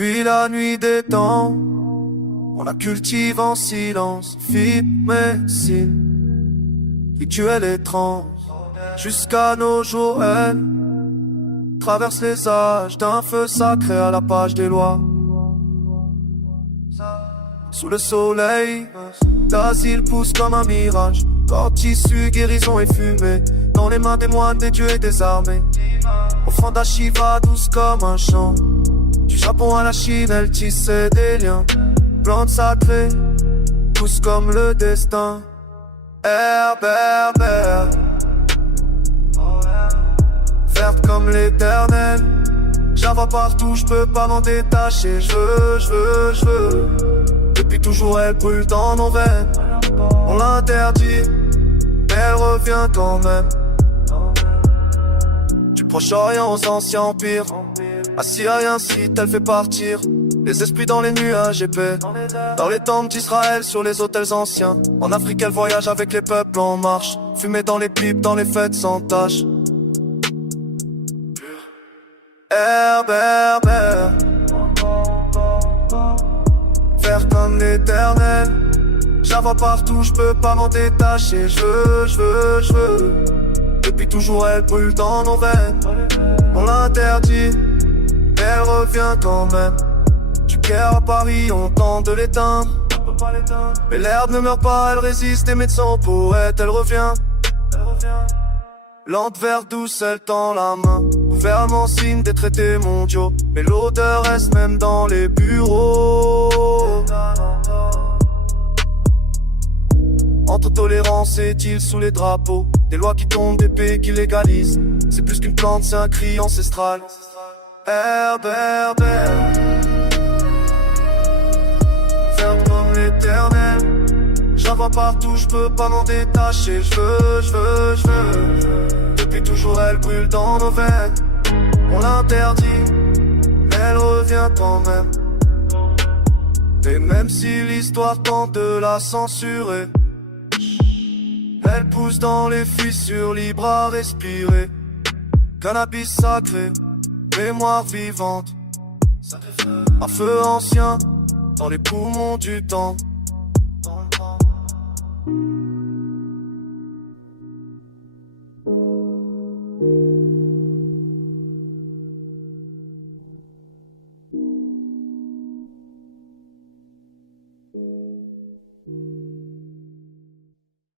Depuis la nuit des temps, on la cultive en silence. Fibre, médecine, rituel étrange. Jusqu'à nos jours, elle traverse les âges d'un feu sacré à la page des lois. Sous le soleil, l'asile pousse comme un mirage. Corps, tissu, guérison et fumée. Dans les mains des moines, des dieux et des armées. Offrande à Shiva, douce comme un chant. Du Japon à la Chine, elle tissait des liens. Plante sacrée, douce comme le destin. Herbe, herbe, herbe. Verte comme l'éternel. J'avais partout, j'peux pas m'en détacher. J'veux. Depuis toujours elle brûle dans nos veines. On l'interdit, mais elle revient quand même. Du Proche-Orient aux anciens empires, Assyrien site, elle fait partir les esprits dans les nuages épais. Dans les temples d'Israël, sur les autels anciens. En Afrique elle voyage avec les peuples en marche. Fumée dans les pipes, dans les fêtes sans tâche. Herbe, herbe, herbe. Vert comme l'éternel. J'avais partout, j'peux pas m'en détacher. J'veux. Depuis toujours elle brûle dans nos veines. On l'interdit, mais elle revient quand même. Du Caire à Paris, on tente de l'éteindre. Mais l'herbe ne meurt pas, elle résiste. Les médecins poètes, elle revient. Lente vert douce, elle tend la main. Gouvernement signe des traités mondiaux. Mais l'odeur reste même dans les bureaux. Entre tolérance et deal sous les drapeaux. Des lois qui tombent, des pays qui légalisent. C'est plus qu'une plante, c'est un cri ancestral. Herbe, herbe, herbe. Verte comme l'éternel. J'avais partout, j'peux pas m'en détacher. J'veux. Depuis toujours elle brûle dans nos veines. On l'interdit, mais elle revient quand même. Et même si l'histoire tente de la censurer, elle pousse dans les fissures, libre à respirer. Cannabis sacré, mémoire vivante. Un feu ancien, dans les poumons du temps.